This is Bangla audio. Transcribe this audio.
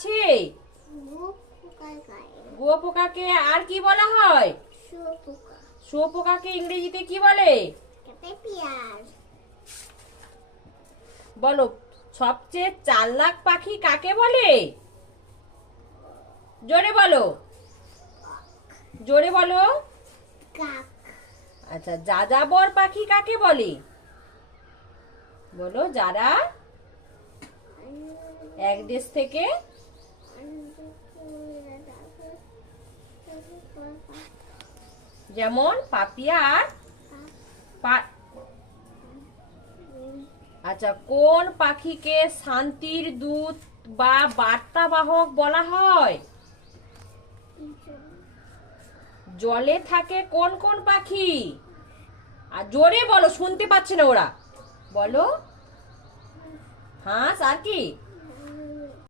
আছে? গুয়োপোকাকে আর কি বলা হয়? শুয়োপোকাকে ইংরেজিতে কি বলে? বলো, সবচেয়ে চালাক পাখি কাকে বলে? জোরে বলো, জোরে বলো। আচ্ছা, যাযাবর পাখি কাকে বলে? বলো, যারা এক দেশ থেকে যেমন পাপিয়া আর আচ্ছা, কোন পাখিকে শান্তির দূত বা বার্তাবাহক বলা হয়? জলে থাকে কোন কোন পাখি? আর জোরে বলো, শুনতে পাচ্ছে না ওরা। বলো, হাঁস আর কি?